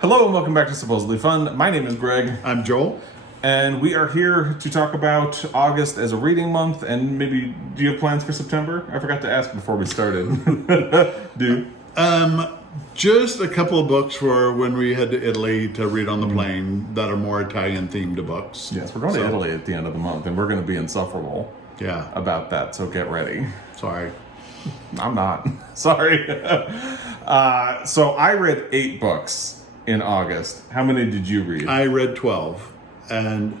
Hello and welcome back to Supposedly Fun. My name is Greg. I'm Joel. And we are here to talk about August as a reading month, and maybe, do you have plans for September? I forgot to ask before we started. Do you? Just a couple of books for when we head to Italy to read on the plane that are more Italian-themed books. Yes, we're going to Italy at the end of the month, and we're going to be insufferable about that, so get ready. Sorry. I'm not. Sorry. So I read 8 books in August. How many did you read? I read 12, and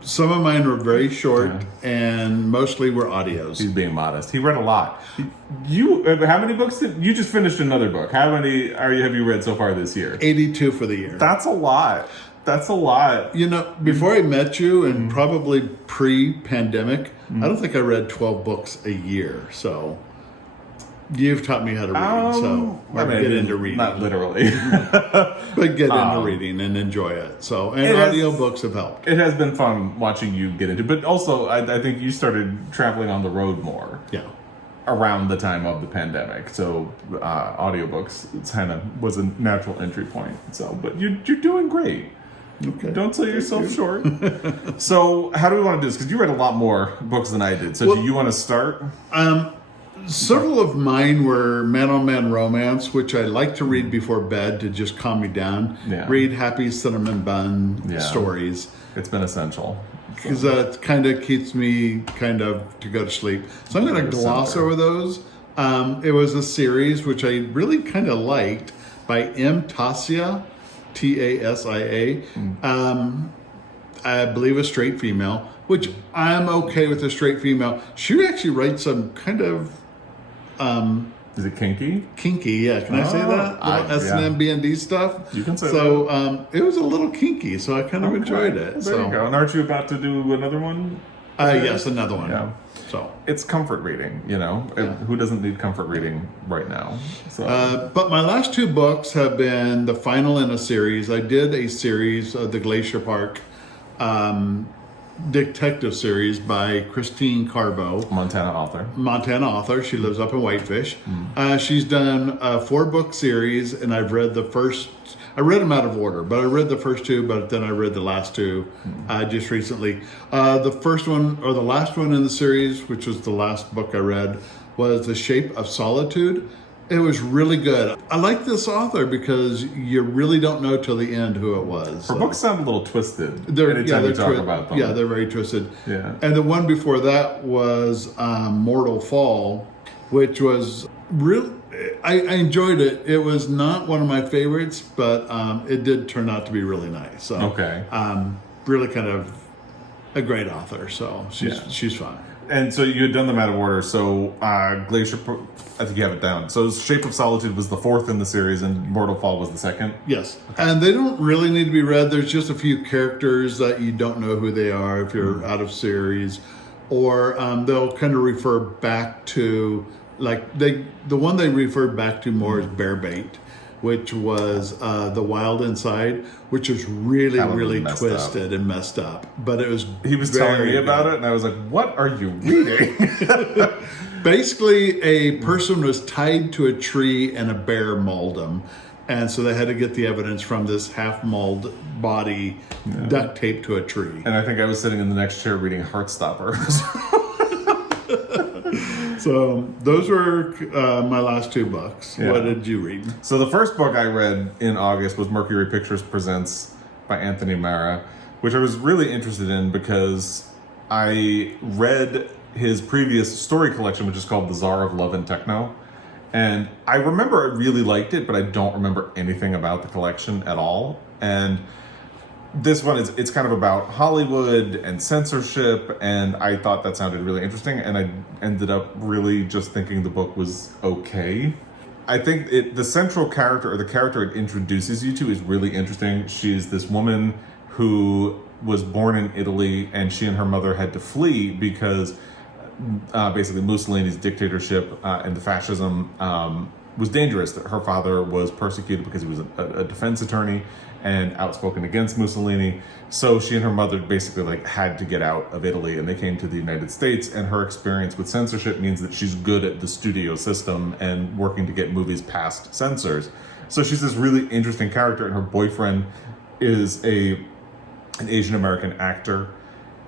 some of mine were very short, and mostly were audios. He's being modest. He read a lot. How many books you just finished another book? How many have you read so far this year? 82 for the year. That's a lot. That's a lot. You know, before I met you, and probably pre-pandemic, I don't think I read 12 books a year. So you've taught me how to read, get into reading. Not literally. But get into reading and enjoy it. So, and audiobooks have helped. It has been fun watching you get into it. But also, I think you started traveling on the road more. Yeah. Around the time of the pandemic. So, audiobooks kind of was a natural entry point. So, but you're doing great. Okay. Don't sell yourself short. So, how do we want to do this? Because you read a lot more books than I did. So, do you want to start? Several of mine were man-on-man romance, which I like to read before bed to just calm me down. Yeah. Read happy cinnamon bun stories. It's been essential. Because that kind of keeps me to go to sleep. So I'm going to gloss over those. It was a series which I really kind of liked by Tasia, Tasia. I believe a straight female, which I'm okay with a straight female. She actually writes some kind of is it kinky? Kinky, yeah. Can I say that? S&M, B&D stuff. You can say that. So it was a little kinky, so I kind of enjoyed it. There you go. And aren't you about to do another one? Yes, another one. Yeah. So it's comfort reading, you know. Yeah. Who doesn't need comfort reading right now? So. But my last 2 books have been the final in a series. I did a series of the Glacier Park detective series by Christine Carbo. Montana author. She lives up in Whitefish. She's done a 4-book series, and I've read the first. I read them out of order, but I read the first 2, but then I read the last 2 just recently. The first one, or the last one in the series, which was the last book I read, was The Shape of Solitude. It was really good. I like this author because you really don't know till the end who it was. Her books sound a little twisted. They're talk about them. Yeah, they're very twisted. Yeah. And the one before that was Mortal Fall, which was real. I enjoyed it. It was not one of my favorites, but it did turn out to be really nice. So, okay. Really kind of a great author. So she's fun. And so you had done them out of order. So Glacier, I think you have it down. So Shape of Solitude was the 4th in the series, and Mortal Fall was the 2nd. Yes, and they don't really need to be read. There's just a few characters that you don't know who they are if you're out of series, or they'll kind of refer back to the one they referred back to more is Bearbait, which was The Wild Inside, which is really twisted and messed up. But it was He was telling me about it, and I was like, what are you reading? Basically, a person was tied to a tree and a bear mauled him. And so they had to get the evidence from this half-mauled body duct taped to a tree. And I think I was sitting in the next chair reading Heartstopper. So those were my last 2 books. Yeah. What did you read? So the first book I read in August was Mercury Pictures Presents by Anthony Marra, which I was really interested in because I read his previous story collection, which is called The Tsar of Love and Techno. And I remember I really liked it, but I don't remember anything about the collection at all. And this one it's kind of about Hollywood and censorship, and I thought that sounded really interesting, and I ended up really just thinking the book was okay. I think the central character, or the character it introduces you to, is really interesting. She's this woman who was born in Italy, and she and her mother had to flee because basically Mussolini's dictatorship and the fascism was dangerous. That her father was persecuted because he was a defense attorney and outspoken against Mussolini. So she and her mother basically like had to get out of Italy, and they came to the United States. And her experience with censorship means that she's good at the studio system and working to get movies past censors. So she's this really interesting character, and her boyfriend is an Asian American actor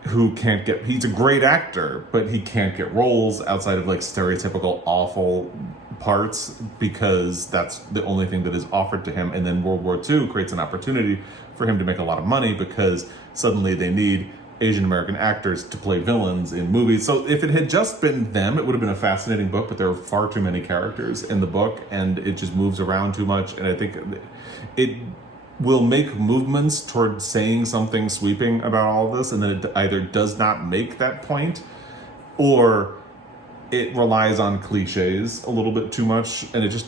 who can't get, he's a great actor, but he can't get roles outside of like stereotypical awful parts because that's the only thing that is offered to him. And then World War II creates an opportunity for him to make a lot of money because suddenly they need Asian American actors to play villains in movies. So if it had just been them, it would have been a fascinating book, but there are far too many characters in the book and it just moves around too much. And I think it will make movements toward saying something sweeping about all of this, and then it either does not make that point, or it relies on cliches a little bit too much, and it just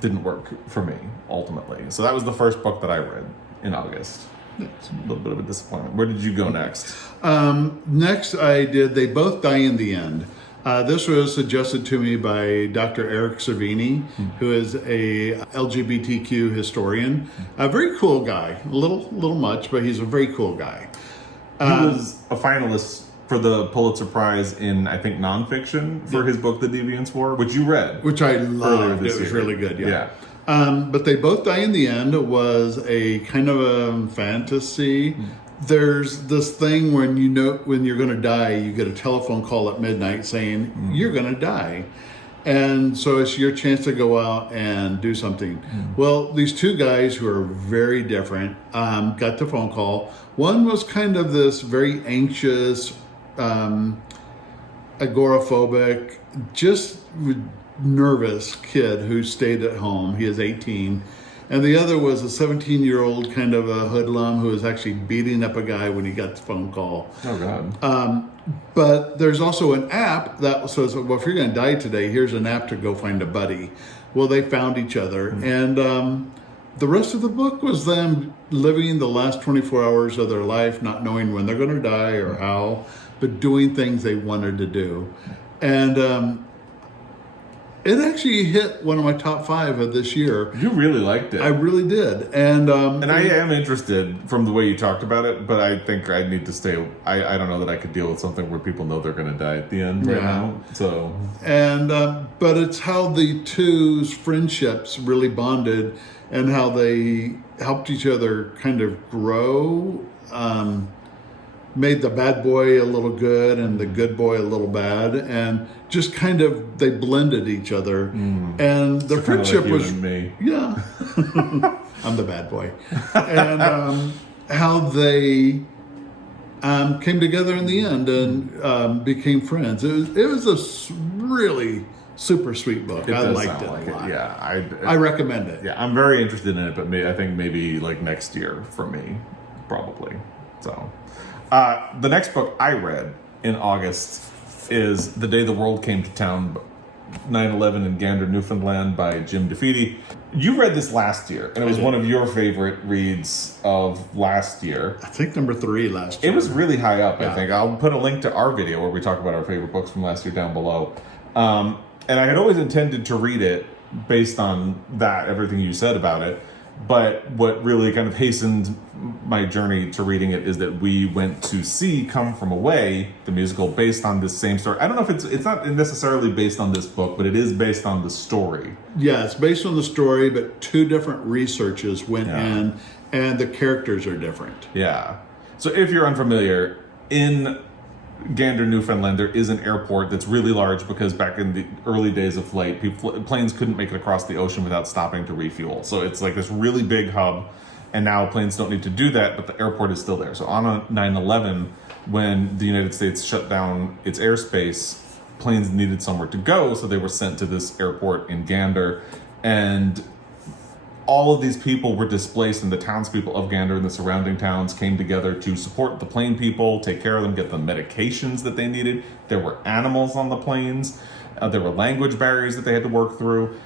didn't work for me, ultimately. So that was the first book that I read in August. It's a little bit of a disappointment. Where did you go next? Next I did They Both Die in the End. This was suggested to me by Dr. Eric Cervini, who is a LGBTQ historian. A very cool guy. A little much, but he's a very cool guy. He was a finalist for the Pulitzer Prize in, I think, nonfiction for his book, The Deviants War, which you read. Which I loved. It was really good, yeah. But They Both Die in the End was a kind of a fantasy. There's this thing when you know when you're going to die, you get a telephone call at midnight saying you're going to die. And so it's your chance to go out and do something. Well, these two guys who are very different got the phone call. One was kind of this very anxious, agoraphobic, just nervous kid who stayed at home. He is 18. And the other was a 17-year-old kind of a hoodlum who was actually beating up a guy when he got the phone call. Oh, God. But there's also an app that says, well, if you're going to die today, here's an app to go find a buddy. Well, they found each other. And the rest of the book was them living the last 24 hours of their life, not knowing when they're going to die or how, but doing things they wanted to do. And it actually hit one of my top 5 of this year. You really liked it. I really did. And I am interested from the way you talked about it, but I think I need to stay. I don't know that I could deal with something where people know they're going to die at the end right now. So, and but it's how the two's friendships really bonded and how they helped each other kind of grow. Made the bad boy a little good and the good boy a little bad, and just kind of they blended each other. And the friendship like was and me. Yeah. I'm the bad boy. And how they came together in the end and became friends. It was a really super sweet book. I liked it a lot. Yeah, I recommend it. Yeah, I'm very interested in it, but I think maybe like next year for me, probably. So. The next book I read in August is The Day the World Came to Town, 9/11 in Gander, Newfoundland by Jim DeFede. You read this last year, and it was one of your favorite reads of last year. I think number 3 last year. It was really high up, I think. I'll put a link to our video where we talk about our favorite books from last year down below. And I had always intended to read it based on that, everything you said about it. But what really kind of hastened my journey to reading it is that we went to see Come From Away, the musical, based on this same story. I don't know if it's not necessarily based on this book, but it is based on the story. Yeah, it's based on the story, but 2 different researchers went in, and the characters are different. Yeah. So if you're unfamiliar, in Gander, Newfoundland, there is an airport that's really large because back in the early days of flight, planes couldn't make it across the ocean without stopping to refuel. So it's like this really big hub, and now planes don't need to do that, but the airport is still there. So on 9/11, when the United States shut down its airspace, planes needed somewhere to go, so they were sent to this airport in Gander, and all of these people were displaced, and the townspeople of Gander and the surrounding towns came together to support the plane people, take care of them, get them medications that they needed. There were animals on the planes. There were language barriers that they had to work through.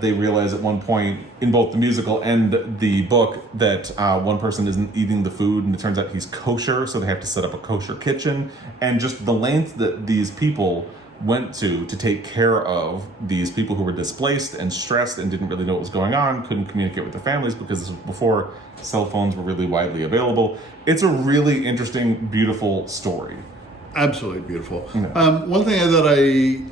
They realized at one point in both the musical and the book that one person isn't eating the food, and it turns out he's kosher, so they have to set up a kosher kitchen. And just the length that these people went to take care of these people who were displaced and stressed and didn't really know what was going on, couldn't communicate with their families because this was before cell phones were really widely available. It's a really interesting, beautiful story. Absolutely beautiful. Yeah. One thing that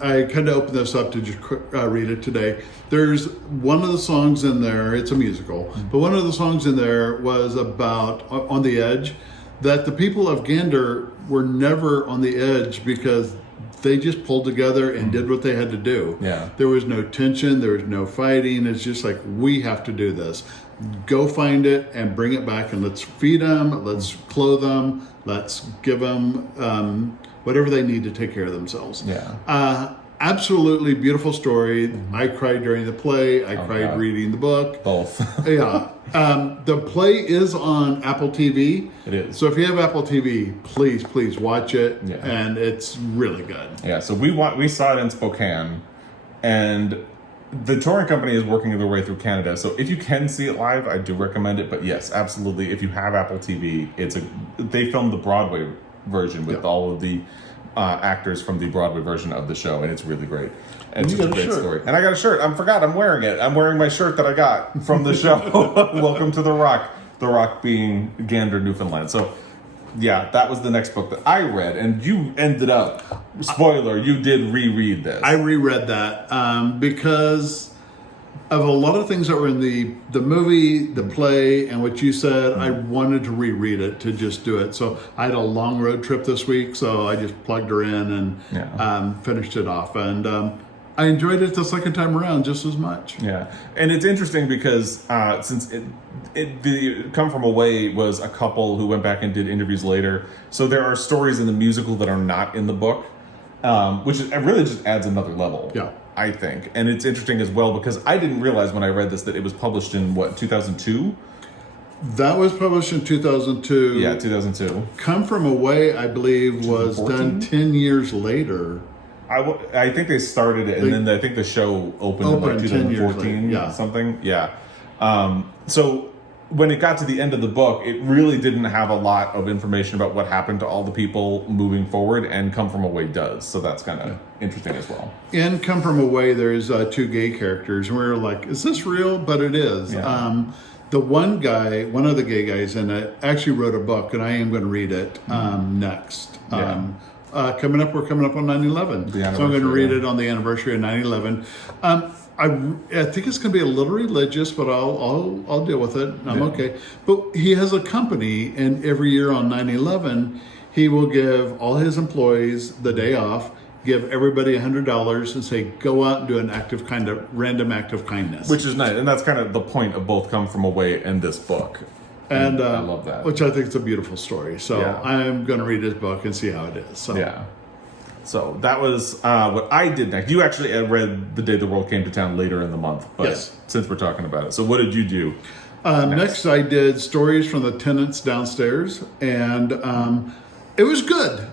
I kind of opened this up to just read it today. There's one of the songs in there, it's a musical, but one of the songs in there was about On the Edge, that the people of Gander were never on the edge because they just pulled together and did what they had to do. Yeah. There was no tension, there was no fighting. It's just like, we have to do this. Go find it and bring it back, and let's feed them, let's clothe them, let's give them whatever they need to take care of themselves. Yeah. Absolutely beautiful story. I cried during the play. I cried reading the book. Both. Yeah. The play is on Apple TV. It is. So if you have Apple TV, please watch it. Yeah. And it's really good. Yeah. So we saw it in Spokane, and the touring company is working their way through Canada. So if you can see it live, I do recommend it. But yes, absolutely. If you have Apple TV, they filmed the Broadway version with all of the actors from the Broadway version of the show, and it's really great. And it's just a great story. And I got a shirt. I forgot. I'm wearing it. I'm wearing my shirt that I got from the show. Welcome to the Rock. The Rock being Gander, Newfoundland. So, yeah, that was the next book that I read, and you ended up. Spoiler: you did reread this. I reread that because of a lot of things that were in the movie, the play, and what you said. I wanted to reread it to just do it. So I had a long road trip this week, so I just plugged her in and finished it off. And I enjoyed it the second time around just as much. Yeah, and it's interesting because since the Come From Away was a couple who went back and did interviews later, so there are stories in the musical that are not in the book, which really just adds another level. Yeah. I think. And it's interesting as well because I didn't realize when I read this that it was published in 2002? That was published in 2002. Yeah, 2002. Come From Away, I believe, was done 10 years later. I think they started it, and then I think the show opened in like 2014 something. Yeah. So when it got to the end of the book, it really didn't have a lot of information about what happened to all the people moving forward, and Come From Away does. So that's kind of interesting as well. In Come From Away, there's two gay characters, and we were like, is this real? But it is. Yeah. The one guy, one of the gay guys in it, actually wrote a book, and I am going to read it next. Yeah. We're coming up on 9/11. So I'm going to read it on the anniversary of 9/11. I think it's going to be a little religious, but I'll deal with it. I'm okay. But he has a company, and every year on 9/11, he will give all his employees the day off, give everybody $100, and say, go out and do an random act of kindness. Which is nice, and that's kind of the point of both Come From Away and this book. And I love that. Which I think is a beautiful story. So I'm going to read his book and see how it is. So. Yeah. So that was what I did next. You actually read The Day the World Came to Town later in the month, but since we're talking about it. So what did you do? Next I did Stories from the Tenants Downstairs, and it was good.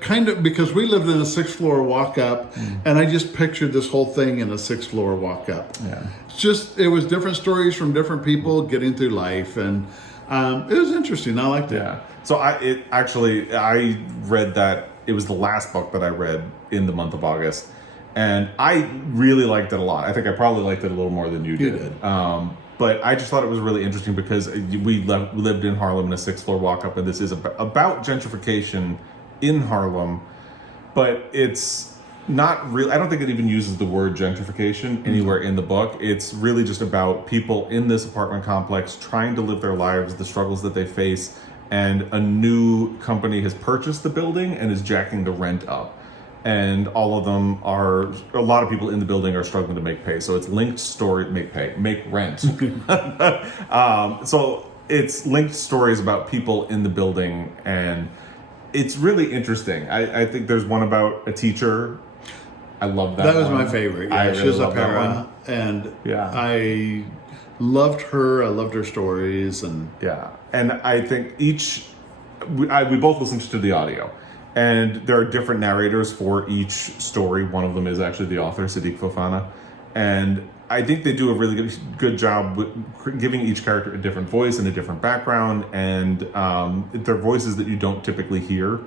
Kind of, because we lived in a 6th floor walk up, and I just pictured this whole thing in a 6th floor walk up. Yeah. It was different stories from different people getting through life, and it was interesting. I liked it. Yeah. So I read that. It was the last book that I read in the month of August, and I really liked it a lot. I think I probably liked it a little more than you did. You did. But I just thought it was really interesting because we lived in Harlem in a 6th floor walk up, and this is about gentrification in Harlem, but it's not real. I don't think it even uses the word gentrification anywhere in the book. It's really just about people in this apartment complex trying to live their lives, the struggles that they face, and a new company has purchased the building and is jacking the rent up. And a lot of people in the building are struggling to make pay. So it's linked story, make rent. So it's linked stories about people in the building, and it's really interesting. I think there's one about a teacher. I love that. That was my favorite. Yeah, she was a para, and I loved her. I loved her stories, and and I think we both listened to the audio, and there are different narrators for each story. One of them is actually the author, Sidik Fofana, and I think they do a really good job with giving each character a different voice and a different background, and they're voices that you don't typically hear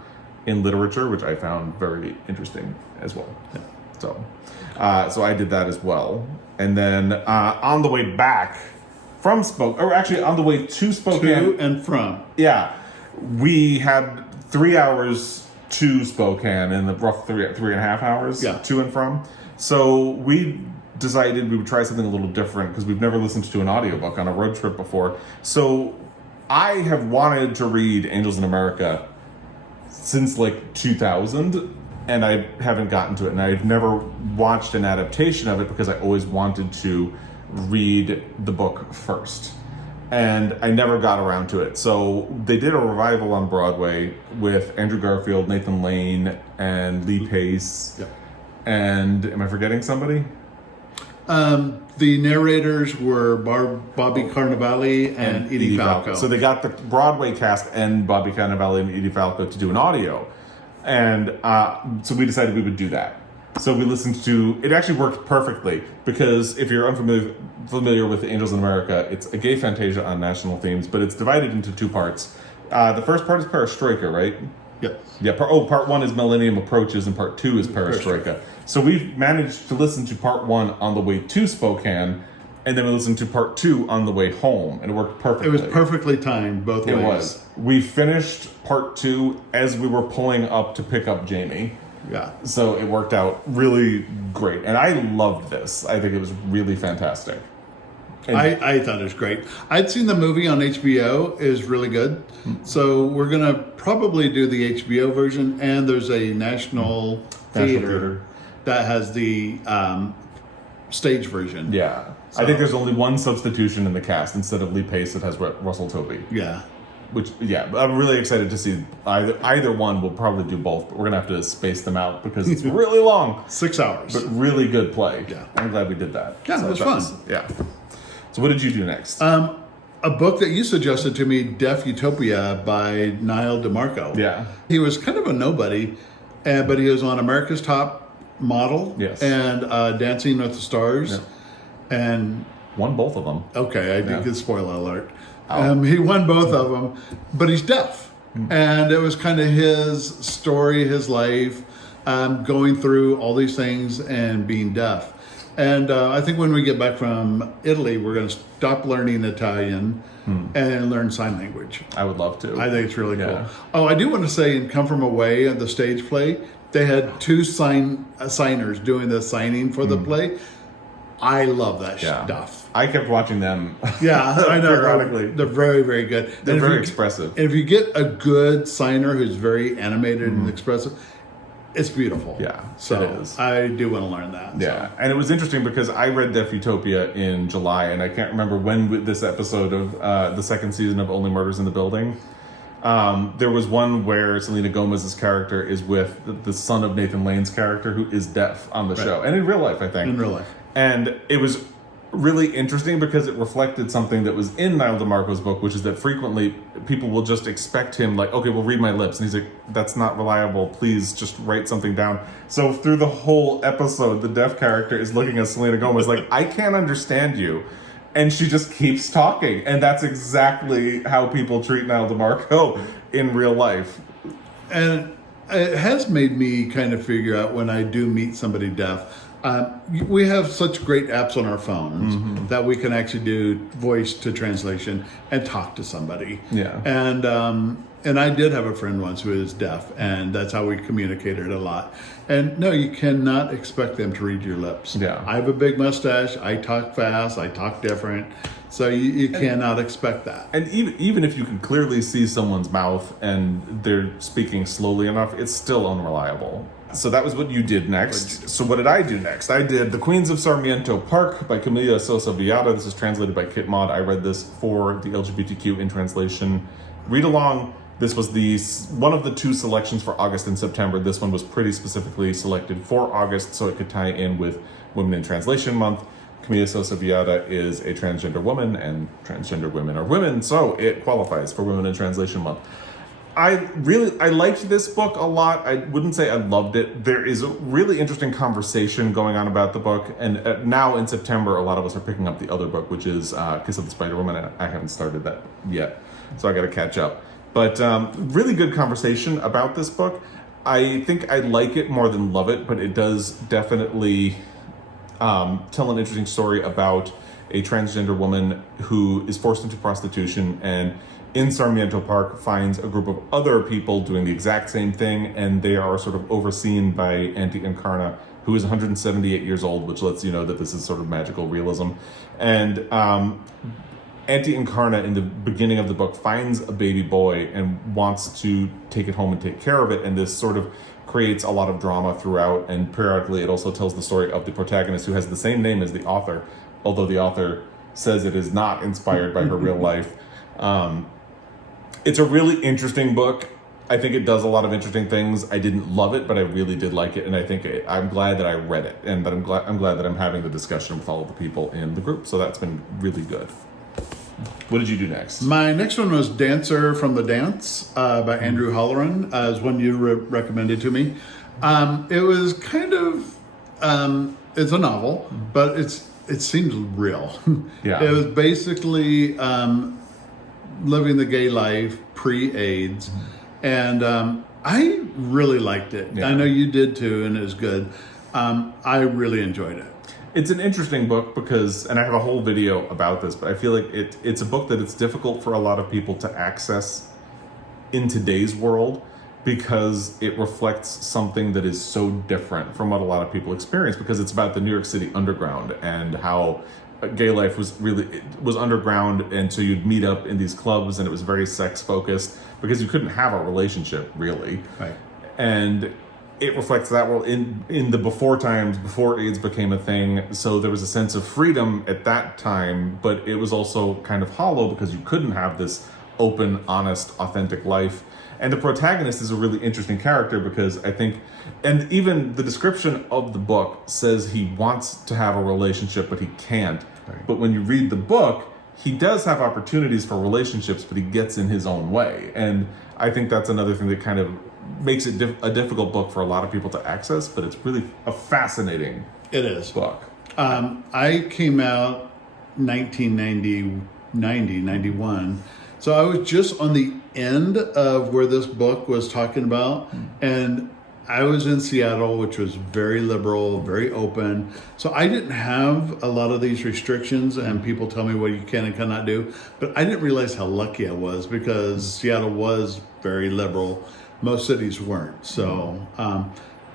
in literature, which I found very interesting as well. Yeah. So I did that as well. And then on the way back from on the way to Spokane. To and from. Yeah. We had 3 hours to Spokane and the rough 3.5 hours to and from. So we decided we would try something a little different because we've never listened to an audiobook on a road trip before. So I have wanted to read Angels in America since like 2000, and I haven't gotten to it. And I've never watched an adaptation of it because I always wanted to read the book first. And I never got around to it. So they did a revival on Broadway with Andrew Garfield, Nathan Lane, and Lee Pace. Yep. And am I forgetting somebody? The narrators were Bobby Cannavale and Edie Falco. So they got the Broadway cast and Bobby Cannavale and Edie Falco to do an audio. And so we decided we would do that. So we listened to, it actually worked perfectly because if you're familiar with Angels in America, it's a gay Fantasia on national themes, but it's divided into 2 parts. The first part is Perestroika, right? Yes. Yeah, part 1 is Millennium Approaches and part 2 is Perestroika. So we've managed to listen to part 1 on the way to Spokane, and then we listened to part 2 on the way home, and it worked perfectly. It was perfectly timed both ways. It was. We finished part 2 as we were pulling up to pick up Jamie. Yeah. So it worked out really great. And I loved this. I think it was really fantastic. I thought it was great. I'd seen the movie on HBO. It was really good. So we're going to probably do the HBO version. And there's a national theater that has the stage version. Yeah. So, I think there's only one substitution in the cast. Instead of Lee Pace, it has Russell Tovey. Yeah. Which, yeah, I'm really excited to see either one. We'll probably do both, but we're going to have to space them out because it's really long. 6 hours. But really good play. Yeah. I'm glad we did that. Yeah, it was fun. Yeah. So what did you do next? A book that you suggested to me, Deaf Utopia by Nyle DiMarco. Yeah. He was kind of a nobody, but he was on America's Top Model. Yes. And Dancing with the Stars. Yeah. And won both of them. okay, I did get spoiler alert. He won both of them, but he's deaf. And it was kind of his story, his life, going through all these things and being deaf. And I think when we get back from Italy, we're going to stop learning Italian and learn sign language. I would love to. I think it's really cool. Oh, I do want to say in Come From Away, the stage play, they had 2 signers doing the signing for the play. I love that stuff. I kept watching them. Yeah, I know. Periodically. They're very, very good. They're very expressive. And if you get a good signer who's very animated and expressive, it's beautiful. Yeah, so it is. I do want to learn that. Yeah, and it was interesting because I read Deaf Utopia in July, and I can't remember when this episode of the second season of Only Murders in the Building. There was one where Selena Gomez's character is with the son of Nathan Lane's character, who is deaf on the show, and in real life, I think. In real life. And it was really interesting because it reflected something that was in Nyle DiMarco's book, which is that frequently people will just expect him, like, okay, well, read my lips. And he's like, that's not reliable. Please just write something down. So through the whole episode, the deaf character is looking at Selena Gomez like, I can't understand you. And she just keeps talking. And that's exactly how people treat Nyle DiMarco in real life. And it has made me kind of figure out when I do meet somebody deaf, we have such great apps on our phones that we can actually do voice to translation and talk to somebody. Yeah. And I did have a friend once who is deaf, and that's how we communicated a lot. And no, you cannot expect them to read your lips. Yeah. I have a big mustache. I talk fast. I talk different. So you cannot expect that. And even if you can clearly see someone's mouth and they're speaking slowly enough, it's still unreliable. So that was what you did next. So what did I do next? I did The Queens of Sarmiento Park by Camila Sosa Villada. This is translated by Kit Maud. I read this for the LGBTQ in translation read along. This was one of the 2 selections for August and September. This one was pretty specifically selected for August so it could tie in with Women in Translation Month. Camila Sosa Villada is a transgender woman, and transgender women are women, so it qualifies for Women in Translation Month. I liked this book a lot. I wouldn't say I loved it. There is a really interesting conversation going on about the book, and now in September, a lot of us are picking up the other book, which is Kiss of the Spider Woman. I haven't started that yet, so I got to catch up. But really good conversation about this book. I think I like it more than love it, but it does definitely tell an interesting story about a transgender woman who is forced into prostitution and in Sarmiento Park finds a group of other people doing the exact same thing, and they are sort of overseen by Auntie Encarna, who is 178 years old, which lets you know that this is sort of magical realism. And Auntie Encarna, in the beginning of the book, finds a baby boy and wants to take it home and take care of it, and this sort of creates a lot of drama throughout, and periodically it also tells the story of the protagonist, who has the same name as the author, although the author says it is not inspired by her real life. It's a really interesting book. I think it does a lot of interesting things. I didn't love it, but I really did like it, and I think I'm glad that I read it, and that I'm glad that I'm having the discussion with all of the people in the group. So that's been really good. What did you do next? My next one was Dancer from the Dance by Andrew Holleran, as one you recommended to me. It was kind of it's a novel, but it seems real. Yeah. It was basically living the gay life pre-AIDS. And I really liked it. Yeah. I know you did too, and it was good. I really enjoyed it. It's an interesting book because, and I have a whole video about this, but I feel like it's a book that it's difficult for a lot of people to access in today's world because it reflects something that is so different from what a lot of people experience, because it's about the New York City underground and how gay life was underground, and so you'd meet up in these clubs and it was very sex focused because you couldn't have a relationship really. Right. And it reflects that world in the before times, before AIDS became a thing. So there was a sense of freedom at that time, but it was also kind of hollow because you couldn't have this open, honest, authentic life. And the protagonist is a really interesting character because I think, and even the description of the book says he wants to have a relationship, but he can't. Right. But when you read the book, he does have opportunities for relationships, but he gets in his own way. And I think that's another thing that kind of makes it a difficult book for a lot of people to access, but it's really a fascinating book. I came out 91. So I was just on the end of where this book was talking about, and I was in Seattle, which was very liberal, very open. So I didn't have a lot of these restrictions, and people tell me what you can and cannot do. But I didn't realize how lucky I was because Seattle was very liberal. Most cities weren't. So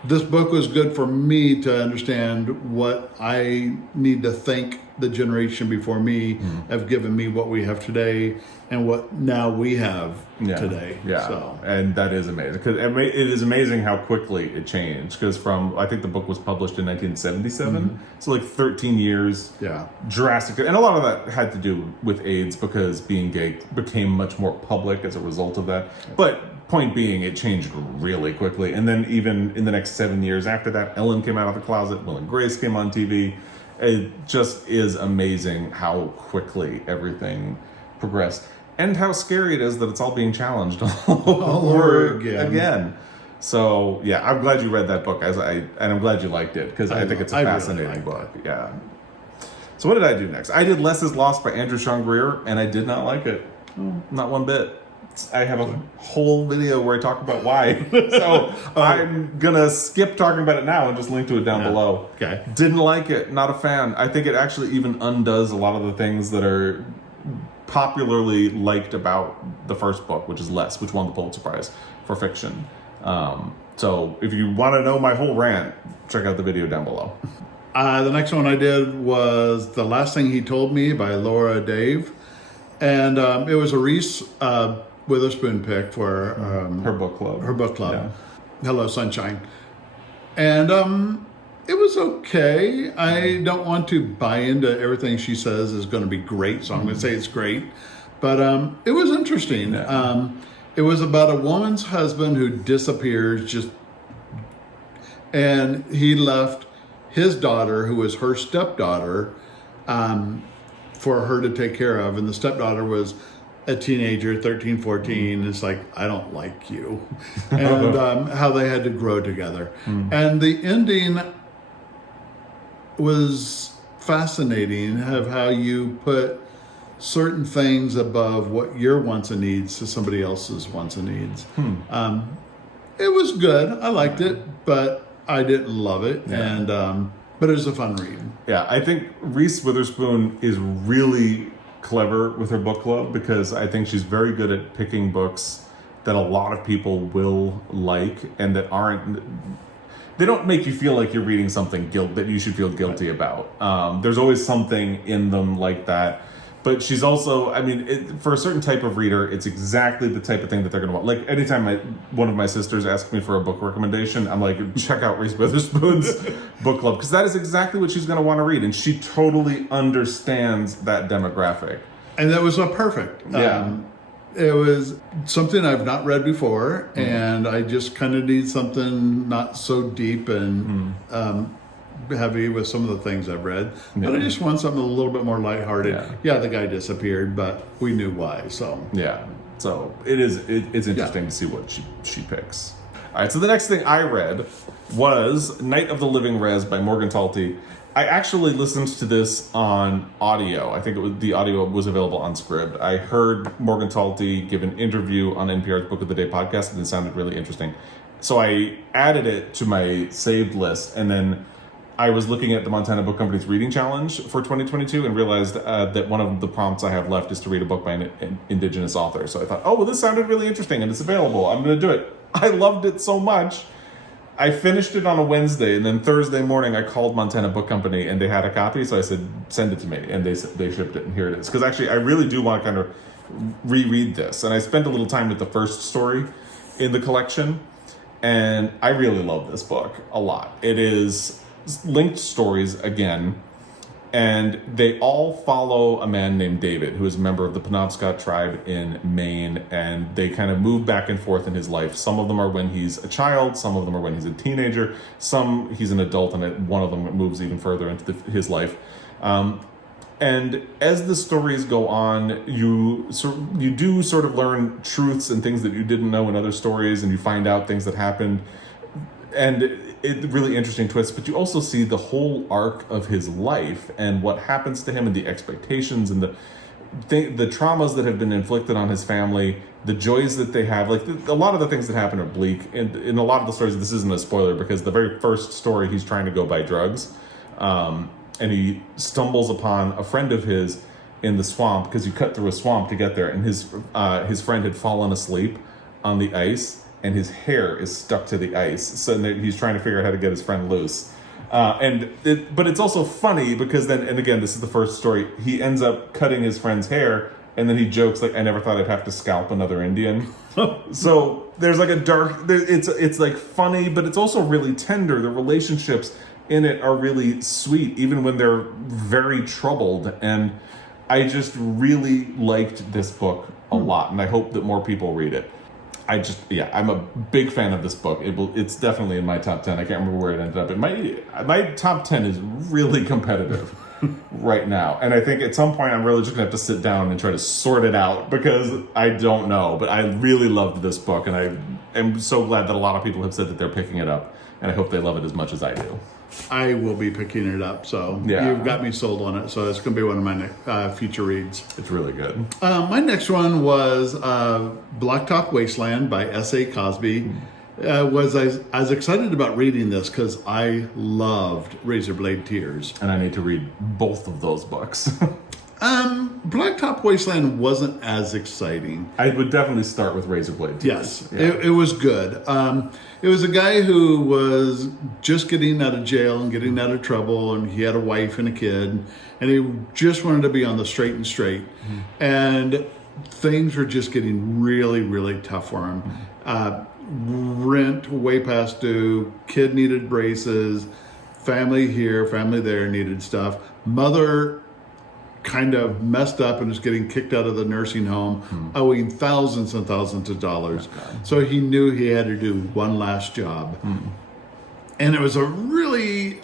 this book was good for me to understand what I need to thank the generation before me have given me what we have today and what now we have today. Yeah, so. And that is amazing. Because it is amazing how quickly it changed. Because I think the book was published in 1977, so like 13 years. Yeah, drastic. And a lot of that had to do with AIDS because being gay became much more public as a result of that. But point being, it changed really quickly. And then even in the next 7 years after that, Ellen came out of the closet, Will and Grace came on TV. It just is amazing how quickly everything progressed. And how scary it is that it's all being challenged all over again. So yeah, I'm glad you read that book, and I'm glad you liked it because I think it's a fascinating book. Yeah. So what did I do next? I did Less Is Lost by Andrew Sean Greer, and I did not like it. Not one bit. I have a whole video where I talk about why. So I'm gonna skip talking about it now and just link to it down below. Okay. Didn't like it. Not a fan. I think it actually even undoes a lot of the things that are popularly liked about the first book, which is Less, which won the Pulitzer Prize for fiction. So if you want to know my whole rant, check out the video down below. The next one I did was The Last Thing He Told Me by Laura Dave. And it was a Reese Witherspoon pick for her book club. Yeah. Hello, Sunshine. And it was okay. I don't want to buy into everything she says is going to be great, so I'm going to say it's great. But it was interesting. Yeah. It was about a woman's husband who disappears, and he left his daughter, who was her stepdaughter, for her to take care of. And the stepdaughter was a teenager, 13, 14. It's like, I don't like you. And how they had to grow together. And the ending was fascinating, of how you put certain things above what your wants and needs to somebody else's wants and needs. It was good. I liked it, but I didn't love it. Yeah. And but it was a fun read. Yeah, I think Reese Witherspoon is really clever with her book club because I think she's very good at picking books that a lot of people will like and that aren't. They don't make you feel like you're reading something that you should feel guilty about. There's always something in them like that. But she's also, I mean, for a certain type of reader, it's exactly the type of thing that they're going to want. Like, anytime one of my sisters asks me for a book recommendation, I'm like, check out Reese Witherspoon's book club. Because that is exactly what she's going to want to read. And she totally understands that demographic. And that was perfect. Yeah. It was something I've not read before. And I just kind of need something not so deep and heavy with some of the things I've read, but I just want something a little bit more lighthearted. Yeah, the guy disappeared, but we knew why. So it's interesting to see what she picks. All right, so the next thing I read was Night of the Living Res by Morgan Talty. I actually listened to this on audio. I think the audio was available on Scribd. I heard Morgan Talty give an interview on NPR's Book of the Day podcast, and it sounded really interesting. So I added it to my saved list, and then I was looking at the Montana Book Company's reading challenge for 2022 and realized that one of the prompts I have left is to read a book by an Indigenous author. So I thought, oh, well, this sounded really interesting and it's available. I'm going to do it. I loved it so much. I finished it on a Wednesday, and then Thursday morning I called Montana Book Company and they had a copy. So I said, send it to me. And they shipped it, and here it is. Because actually, I really do want to kind of reread this. And I spent a little time with the first story in the collection. And I really love this book a lot. It is linked stories again, and they all follow a man named David, who is a member of the Penobscot tribe in Maine, and they kind of move back and forth in his life. Some of them are when he's a child, some of them are when he's a teenager, some he's an adult, and one of them moves even further into his life. And as the stories go on, you do sort of learn truths and things that you didn't know in other stories, and you find out things that happened. And it really interesting twists, but you also see the whole arc of his life and what happens to him and the expectations and the traumas that have been inflicted on his family, the joys that they have. Like, a lot of the things that happen are bleak. And in a lot of the stories, this isn't a spoiler because the very first story, he's trying to go buy drugs. And he stumbles upon a friend of his in the swamp, because you cut through a swamp to get there. And his friend had fallen asleep on the ice, and his hair is stuck to the ice. So he's trying to figure out how to get his friend loose. But it's also funny because then, and again, this is the first story, he ends up cutting his friend's hair, and then he jokes like, I never thought I'd have to scalp another Indian. So there's like a dark, it's like funny, but it's also really tender. The relationships in it are really sweet, even when they're very troubled. And I just really liked this book a lot, and I hope that more people read it. I'm a big fan of this book. It's definitely in my top 10. I can't remember where it ended up. My top 10 is really competitive right now. And I think at some point I'm really just going to have to sit down and try to sort it out because I don't know. But I really loved this book, and I am so glad that a lot of people have said that they're picking it up. And I hope they love it as much as I do. I will be picking it up, so you've got me sold on it. So it's going to be one of my future reads. It's really good. My next one was Blacktop Wasteland by S.A. Cosby. I was excited about reading this because I loved Razorblade Tears. And I need to read both of those books. Blacktop Wasteland wasn't as exciting. I would definitely start with Razorblade Tears. Yes, it was good. It was a guy who was just getting out of jail and getting out of trouble, and he had a wife and a kid, and he just wanted to be on the straight and straight. And things were just getting really, really tough for him. Rent way past due, kid needed braces, family here, family there needed stuff. Mother kind of messed up and was getting kicked out of the nursing home, owing thousands and thousands of dollars. So he knew he had to do one last job. And it was a really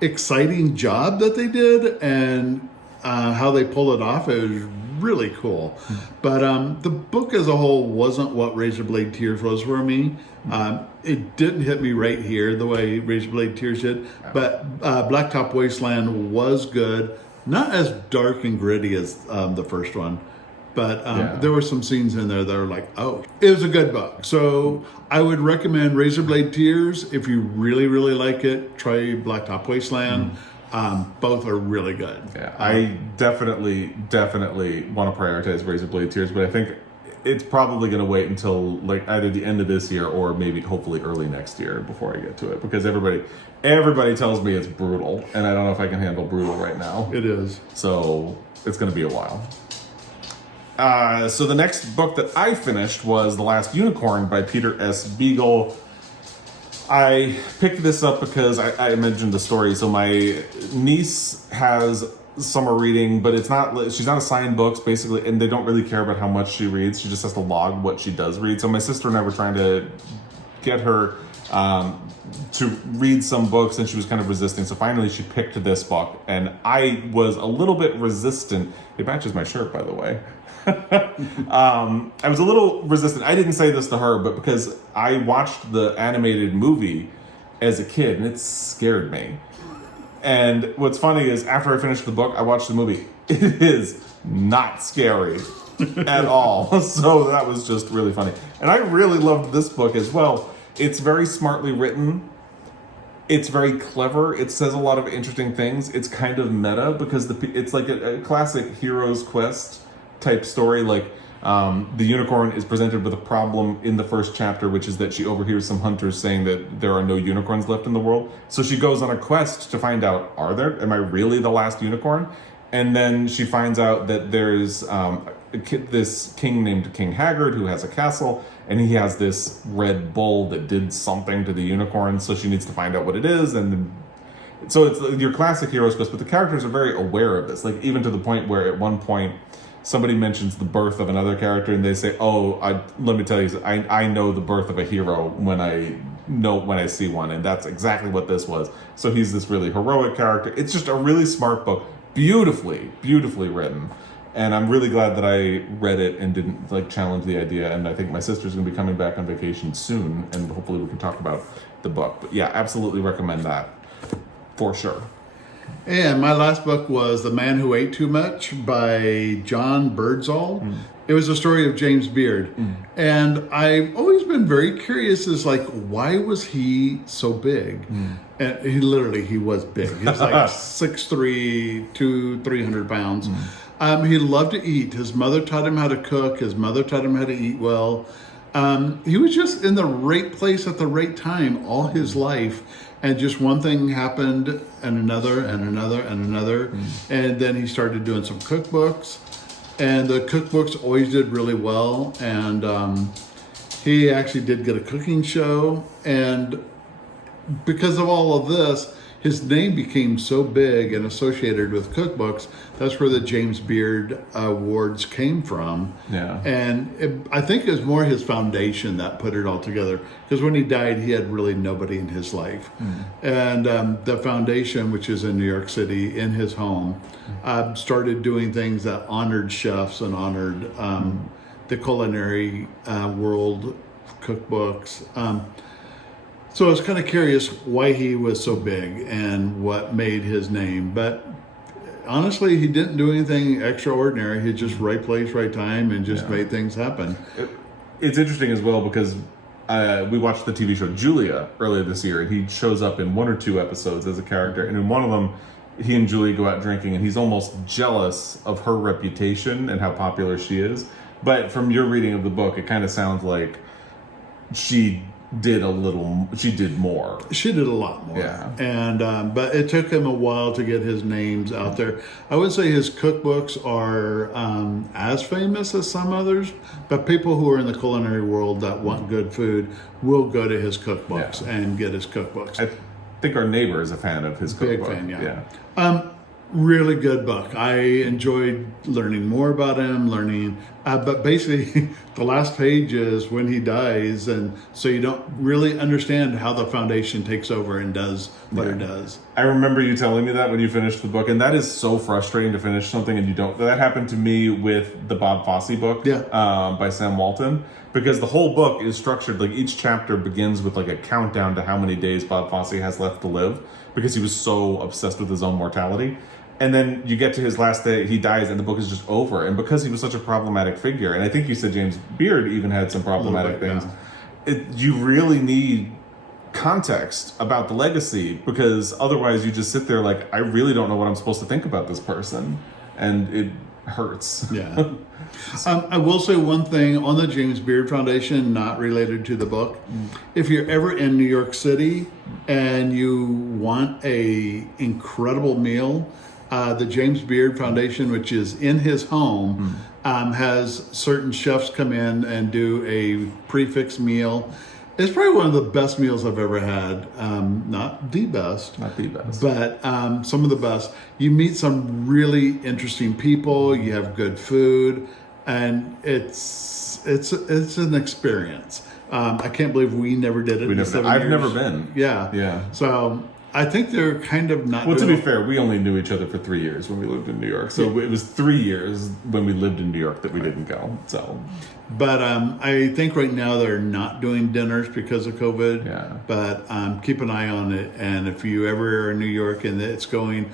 exciting job that they did, and how they pulled it off, it was really cool. But the book as a whole wasn't what Razorblade Tears was for me. It didn't hit me right here the way Razorblade Tears did, but Blacktop Wasteland was good. Not as dark and gritty as the first one, But there were some scenes in there that were like, oh, it was a good book. So I would recommend Razorblade Tears. If you really, really like it, try Blacktop Wasteland. Both are really good. Yeah, I definitely want to prioritize Razorblade Tears, but I think it's probably going to wait until like either the end of this year or maybe hopefully early next year before I get to it, because everybody tells me it's brutal, and I don't know if I can handle brutal right now. It is. So it's going to be a while. So the next book that I finished was The Last Unicorn by Peter S. Beagle. I picked this up because I mentioned the story. So my niece has summer reading, but she's not assigned books basically, and they don't really care about how much she reads. She just has to log what she does read. So my sister and I were trying to get her to read some books, and she was kind of resisting. So finally she picked this book, and I was a little bit resistant. It matches my shirt, by the way. I was a little resistant. I didn't say this to her, but because I watched the animated movie as a kid, and it scared me. And what's funny is after I finished the book, I watched the movie. It is not scary at all. So that was just really funny. And I really loved this book as well. It's very smartly written. It's very clever. It says a lot of interesting things. It's kind of meta because it's like a classic hero's quest type story. Like the unicorn is presented with a problem in the first chapter, which is that she overhears some hunters saying that there are no unicorns left in the world. So she goes on a quest to find out, am I really the last unicorn? And then she finds out that there's this king named King Haggard who has a castle, and he has this red bull that did something to the unicorn. So she needs to find out what it is. And so it's your classic hero's quest, but the characters are very aware of this. Like even to the point where at one point, somebody mentions the birth of another character, and they say, let me tell you, I know the birth of a hero when I see one, and that's exactly what this was. So he's this really heroic character. It's just a really smart book, beautifully written, and I'm really glad that I read it and didn't challenge the idea. And I think my sister's going to be coming back on vacation soon, and hopefully we can talk about the book. But yeah, absolutely recommend that for sure. And my last book was The Man Who Ate Too Much by John Birdsall. It was a story of James Beard. And I've always been very curious why was he so big? And he was big. He was like 6'3", 300 pounds. He loved to eat. His mother taught him how to cook. His mother taught him how to eat well. He was just in the right place at the right time all his life. And just one thing happened, and another, and another, and another. And then he started doing some cookbooks. And the cookbooks always did really well. And he actually did get a cooking show. And because of all of this, his name became so big and associated with cookbooks. That's where the James Beard Awards came from. Yeah. And I think it was more his foundation that put it all together. Because when he died, he had really nobody in his life. And the foundation, which is in New York City, in his home, started doing things that honored chefs and honored the culinary world, cookbooks. So I was kind of curious why he was so big and what made his name. But honestly, he didn't do anything extraordinary. He just right place, right time, and just made things happen. It's interesting as well because we watched the TV show Julia earlier this year, and he shows up in one or two episodes as a character. And in one of them, he and Julia go out drinking, and he's almost jealous of her reputation and how popular she is. But from your reading of the book, it kind of sounds like she did more. She did a lot more. Yeah. And but it took him a while to get his names out there. I would say his cookbooks are as famous as some others, but people who are in the culinary world that want good food will go to his cookbooks and get his cookbooks. I think our neighbor is a fan of his cookbook. Big fan, yeah. Really good book. I enjoyed learning more about him, but basically the last page is when he dies, and so you don't really understand how the foundation takes over and does what it does. I remember you telling me that when you finished the book, and that is so frustrating to finish something and you don't. That happened to me with the Bob Fosse book by Sam Walton, because the whole book is structured, each chapter begins with a countdown to how many days Bob Fosse has left to live, because he was so obsessed with his own mortality. And then you get to his last day, he dies, and the book is just over. And because he was such a problematic figure, and I think you said James Beard even had some problematic things, you really need context about the legacy, because otherwise you just sit there like, I really don't know what I'm supposed to think about this person. And it hurts. Yeah. I will say one thing on the James Beard Foundation, not related to the book. If you're ever in New York City and you want a incredible meal, the James Beard Foundation, which is in his home, has certain chefs come in and do a prefix meal. It's probably one of the best meals I've ever had. Not the best, but some of the best. You meet some really interesting people. You have good food, and it's an experience. I can't believe we never did it. I've never been. Yeah. So I think they're kind of not. Well, to be fair, we only knew each other for 3 years when we lived in New York. So it was 3 years when we lived in New York that we didn't go. So, but I think right now they're not doing dinners because of COVID. Yeah. But keep an eye on it, and if you ever are in New York and it's going,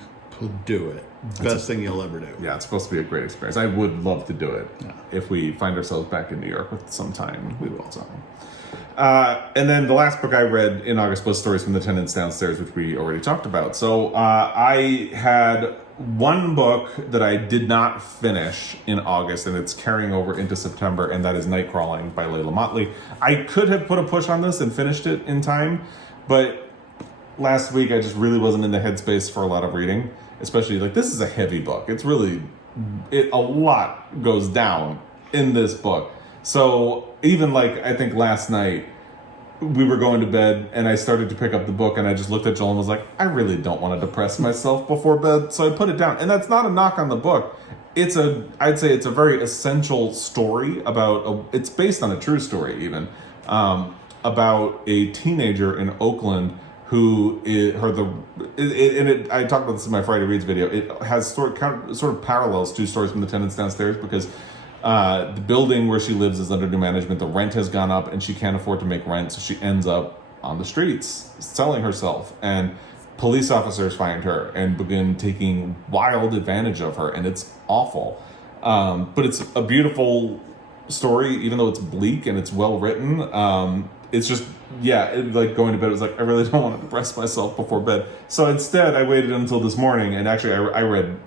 do it. Best thing you'll ever do. Yeah, it's supposed to be a great experience. I would love to do it. Yeah. If we find ourselves back in New York with some time, we will. So. And then the last book I read in August was Stories from the Tenants Downstairs, which we already talked about. So I had one book that I did not finish in August, and it's carrying over into September, and that is Night Crawling by Layla Motley. I could have put a push on this and finished it in time, but last week I just really wasn't in the headspace for a lot of reading, especially like this is a heavy book. It's really, a lot goes down in this book. So even like, I think last night we were going to bed and I started to pick up the book and I just looked at Joel and was like, I really don't want to depress myself before bed. So I put it down. And that's not a knock on the book. I'd say it's a very essential story it's based on a true story even, about a teenager in Oakland who I talked about this in my Friday Reads video. It has sort of parallels to Stories from the Tenants Downstairs, because the building where she lives is under new management. The rent has gone up and she can't afford to make rent, so she ends up on the streets selling herself, and police officers find her and begin taking wild advantage of her, and it's awful. But it's a beautiful story, even though it's bleak and it's well written. It's just, like going to bed, it was like, I really don't want to depress myself before bed. So instead, I waited until this morning, and actually I read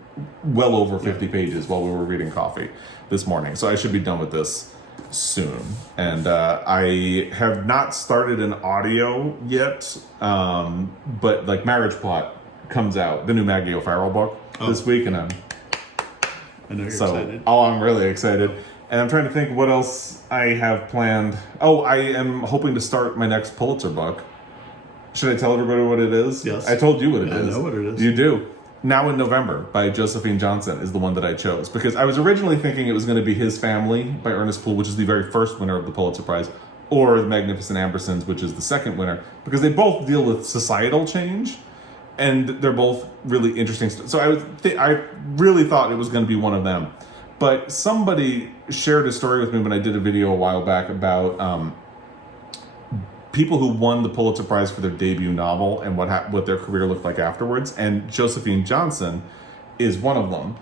well over 50 pages while we were reading coffee this morning. So I should be done with this soon. And I have not started an audio yet, but like Marriage Plot comes out, the new Maggie O'Farrell book this week, and I know you're excited. Oh, I'm really excited. And I'm trying to think what else I have planned. Oh, I am hoping to start my next Pulitzer book. Should I tell everybody what it is? Yes. I told you what it is. I know what it is. You do. Now in November by Josephine Johnson is the one that I chose, because I was originally thinking it was going to be His Family by Ernest Poole, which is the very first winner of the Pulitzer Prize, or The Magnificent Ambersons, which is the second winner, because they both deal with societal change, and they're both really interesting. So I really thought it was going to be one of them. But somebody shared a story with me when I did a video a while back about people who won the Pulitzer Prize for their debut novel and what their career looked like afterwards. And Josephine Johnson is one of them.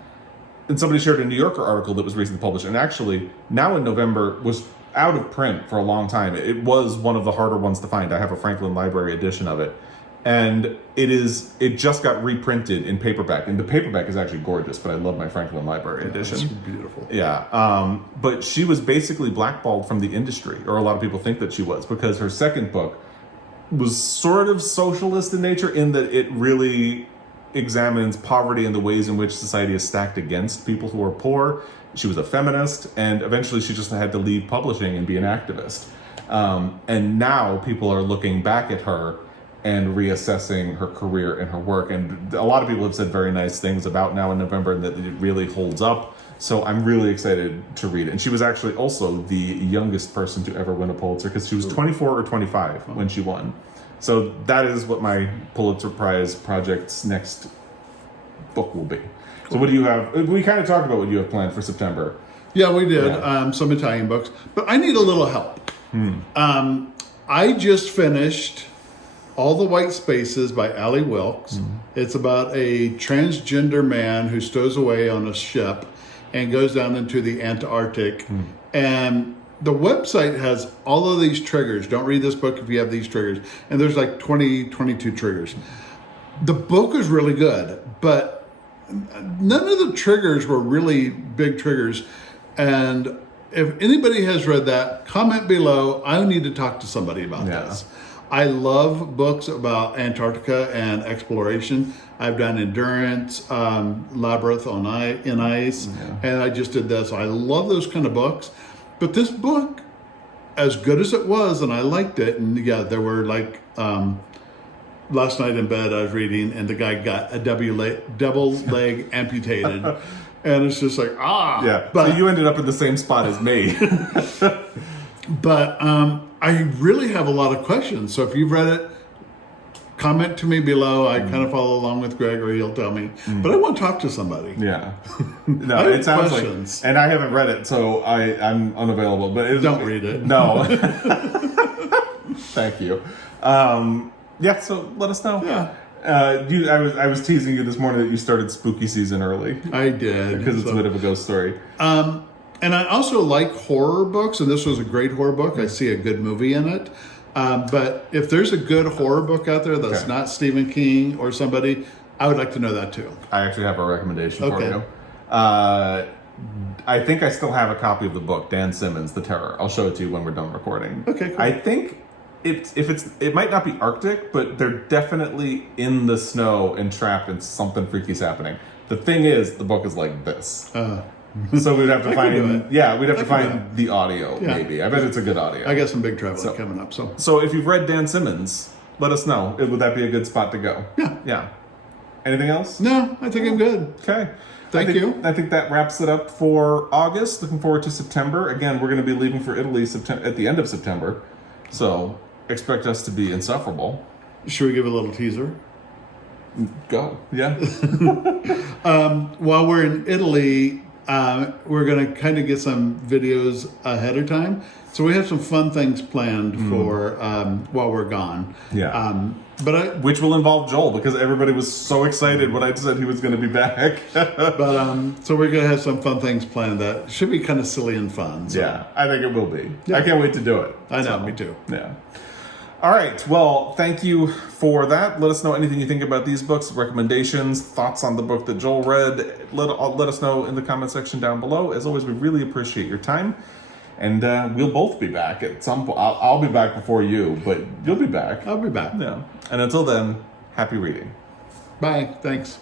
And somebody shared a New Yorker article that was recently published. And actually, Now in November was out of print for a long time. It was one of the harder ones to find. I have a Franklin Library edition of it. And it just got reprinted in paperback. And the paperback is actually gorgeous, but I love my Franklin Library edition. It's beautiful. Yeah. But she was basically blackballed from the industry, or a lot of people think that she was, because her second book was sort of socialist in nature, in that it really examines poverty and the ways in which society is stacked against people who are poor. She was a feminist, and eventually she just had to leave publishing and be an activist. And now people are looking back at her and reassessing her career and her work. And a lot of people have said very nice things about Now in November, and that it really holds up. So I'm really excited to read it. And she was actually also the youngest person to ever win a Pulitzer, because she was 24 or 25 when she won. So that is what my Pulitzer Prize Project's next book will be. So what do you have? We kind of talked about what you have planned for September. Yeah, we did. Some Italian books. But I need a little help. I just finished All the White Spaces by Allie Wilkes. It's about a transgender man who stows away on a ship and goes down into the Antarctic. And the website has all of these triggers. Don't read this book if you have these triggers. And there's like 22 triggers. The book is really good, but none of the triggers were really big triggers. And if anybody has read that, comment below. I need to talk to somebody about this. I love books about Antarctica and exploration. I've done Endurance, Labyrinth in Ice, and I just did this. I love those kind of books. But this book, as good as it was, and I liked it, and yeah, there were like, last night in bed I was reading, and the guy got a double leg amputated. And it's just like, Yeah, But so you ended up in the same spot as me. But I really have a lot of questions. So if you've read it, comment to me below. I kind of follow along with Greg, or he'll tell me. But I want to talk to somebody. Yeah. No, I have it sounds questions. like, and I haven't read it, so I'm unavailable. But Don't read it. No. Thank you. Yeah. So let us know. Yeah. I was teasing you this morning that you started spooky season early. I did. Because it's a bit of a ghost story. And I also like horror books, and this was a great horror book. I see a good movie in it. But if there's a good horror book out there that's not Stephen King or somebody, I would like to know that too. I actually have a recommendation for you. I think I still have a copy of the book, Dan Simmons, The Terror. I'll show it to you when we're done recording. Okay, cool. I think it might not be Arctic, but they're definitely in the snow and trapped, and something freaky's happening. The thing is, the book is like this. So we'd have to find, we'd have to find the audio, maybe. I bet it's a good audio. I got some big traveling coming up. So if you've read Dan Simmons, let us know. Would that be a good spot to go? Yeah. Anything else? No, I think I'm good. Okay. Thank you. I think that wraps it up for August. Looking forward to September. Again, we're going to be leaving for Italy at the end of September. So expect us to be insufferable. Should we give a little teaser? Go. Yeah. While we're in Italy, we're going to kind of get some videos ahead of time. So we have some fun things planned for while we're gone. Yeah. Which will involve Joel, because everybody was so excited when I said he was going to be back. So we're going to have some fun things planned that should be kind of silly and fun. So. Yeah, I think it will be. Yeah. I can't wait to do it. I know, me too. Yeah. All right. Well, thank you for that. Let us know anything you think about these books, recommendations, thoughts on the book that Joel read. Let us know in the comment section down below. As always, we really appreciate your time. And we'll both be back at some point. I'll be back before you, but you'll be back. I'll be back. Yeah. And until then, happy reading. Bye. Thanks.